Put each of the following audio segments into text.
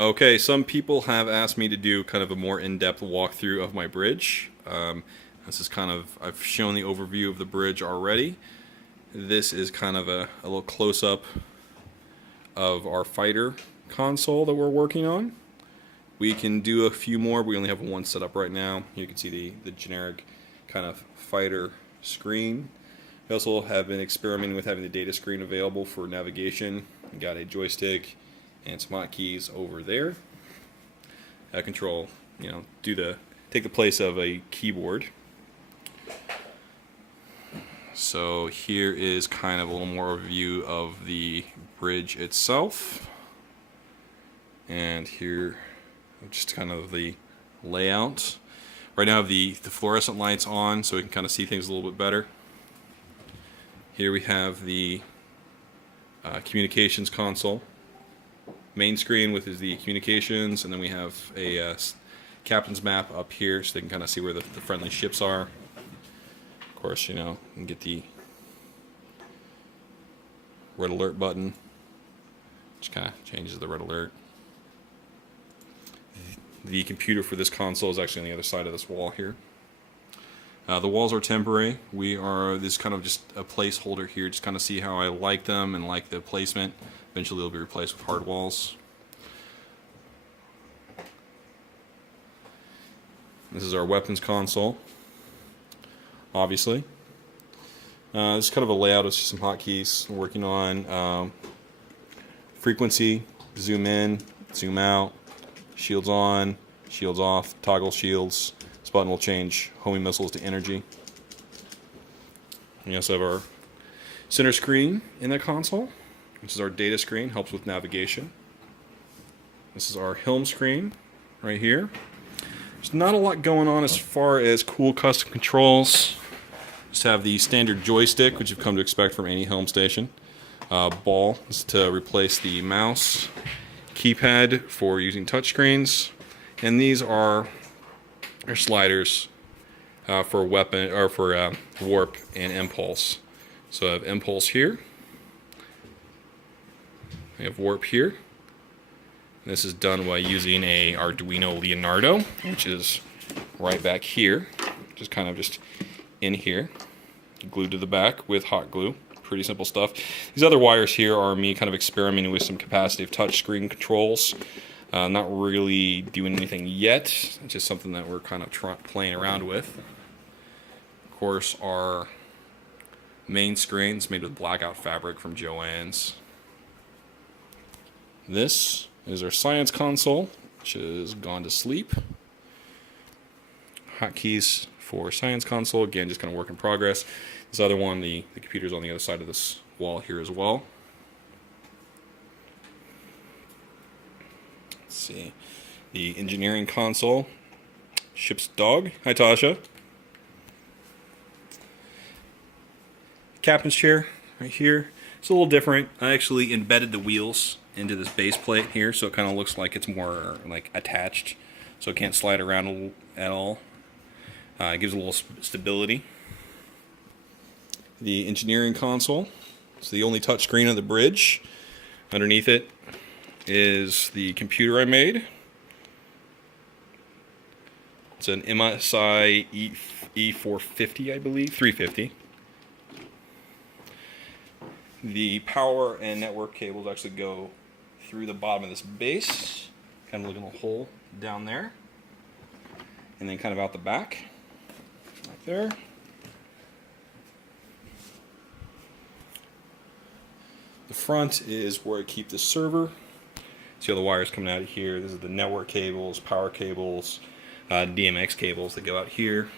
Okay, some people have asked me to do kind of a more in-depth walkthrough of my bridge. This is kind of, I've shown the overview of the bridge already. This is kind of a little close-up of our fighter console that we're working on. We can do a few more, but we only have one set up right now. You can see the generic kind of fighter screen. We also have been experimenting with having the data screen available for navigation. We got a joystick and some hotkeys over there. Control, take the place of a keyboard. So here is kind of a little more view of the bridge itself. And here, just kind of the layout. Right now I have the fluorescent lights on so we can kind of see things a little bit better. Here we have the communications console. Main screen with is the communications, and then we have a captain's map up here so they can kind of see where the friendly ships are. Of course, you can get the red alert button, which kind of changes the red alert. The computer for this console is actually on the other side of this wall here. The walls are temporary. This kind of just a placeholder here, just kind of see how I like them and like the placement. Eventually they'll be replaced with hard walls. This is our weapons console, obviously. This is kind of a layout of some hotkeys. We're working on frequency, zoom in, zoom out, shields on, shields off, toggle shields. This button will change homing missiles to energy. We also have our center screen in the console, which is our data screen, helps with navigation. This is our helm screen right here. There's not a lot going on as far as cool custom controls. Just have the standard joystick, which you've come to expect from any helm station. Ball is to replace the mouse. Keypad for using touchscreens. And these are our sliders for weapon or for warp and impulse. So I have impulse here. We have warp here. This is done by using a Arduino Leonardo, which is right back here, just kind of just in here, glued to the back with hot glue. Pretty simple stuff. These other wires here are me kind of experimenting with some capacitive touchscreen controls. Not really doing anything yet. It's just something that we're kind of playing around with. Of course, our main screen is made with blackout fabric from Joann's. This is our science console, which has gone to sleep. Hotkeys for science console, again, just kind of work in progress. This other one, the computer's on the other side of this wall here as well. Let's see. The engineering console. Ship's dog. Hi, Tasha. Captain's chair right here. It's a little different. I actually embedded the wheels into this base plate here, so it kind of looks like it's more like attached, so it can't slide around at all. It gives a little stability. The engineering console. It's the only touch screen on the bridge. Underneath it is the computer I made. It's an MSI E450, I believe, 350. The power and network cables actually go through the bottom of this base, kind of looking a hole down there, and then kind of out the back, like there. The front is where I keep the server. See all the wires coming out of here. This is the network cables, power cables, DMX cables that go out here.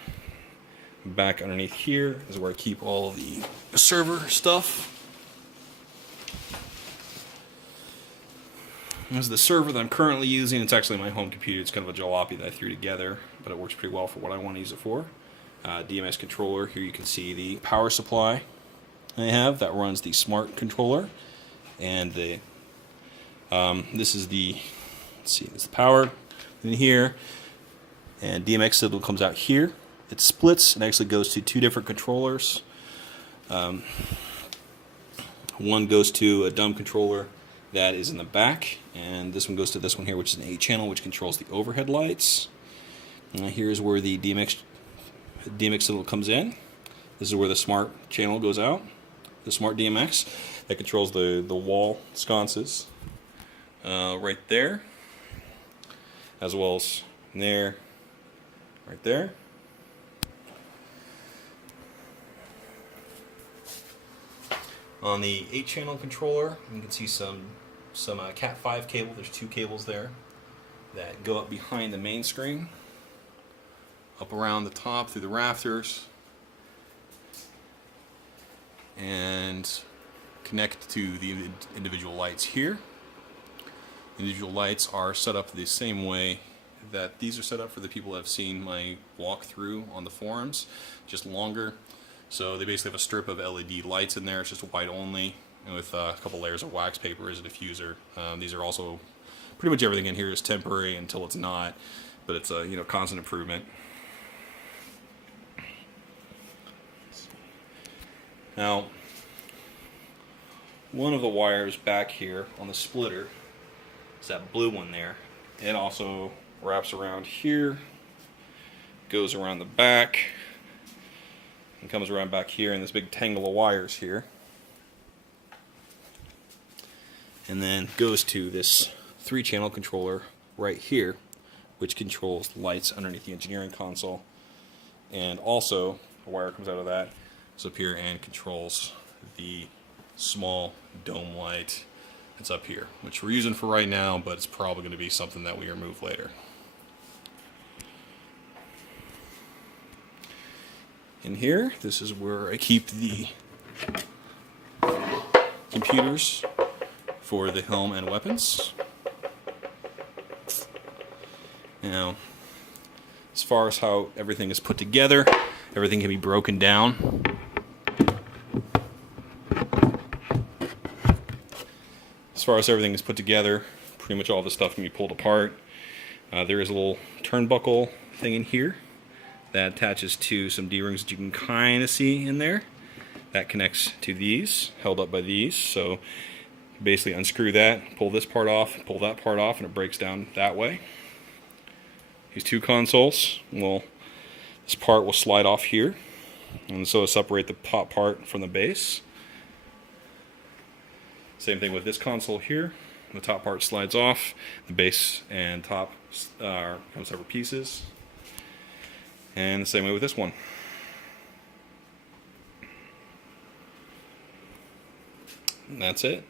Back underneath here is where I keep all of the server stuff. This is the server that I'm currently using. It's actually my home computer. It's kind of a jalopy that I threw together, but it works pretty well for what I want to use it for. DMS controller. Here you can see the power supply I have that runs the smart controller, and the this is the, let's see, this is the power in here, and DMX signal comes out here. It splits and actually goes to two different controllers. One goes to a dumb controller That is in the back, and this one goes to this one here, which is an 8-channel, which controls the overhead lights. And here's where the DMX signal comes in. This is where the smart channel goes out. The smart DMX that controls the wall sconces right there, as well as there, right there. On the 8-channel controller, you can see some Cat 5 cable. There's 2 cables there that go up behind the main screen, up around the top through the rafters, and connect to the individual lights here. Individual lights are set up the same way that these are set up for the people that have seen my walkthrough on the forums, just longer. So they basically have a strip of LED lights in there. It's just white only, and with a couple layers of wax paper as a diffuser. These are also pretty much everything in here is temporary until it's not, but it's a constant improvement. Now, one of the wires back here on the splitter is that blue one there. It also wraps around here, goes around the back, and comes around back here in this big tangle of wires here. And then goes to this 3-channel controller right here, which controls the lights underneath the engineering console. And also, a wire comes out of that, goes up here and controls the small dome light that's up here, which we're using for right now, but it's probably going to be something that we remove later. In here, this is where I keep the computers for the helm and weapons. Now, as far as how everything is put together, everything can be broken down. As far as everything is put together, pretty much all this stuff can be pulled apart. There is a little turnbuckle thing in here that attaches to some D-rings that you can kind of see in there. That connects to these, held up by these. So basically unscrew that, pull this part off, pull that part off, and it breaks down that way. These 2 consoles, well, this part will slide off here, and so separate the top part from the base. Same thing with this console here. The top part slides off, the base and top become separate pieces. And the same way with this one. And that's it.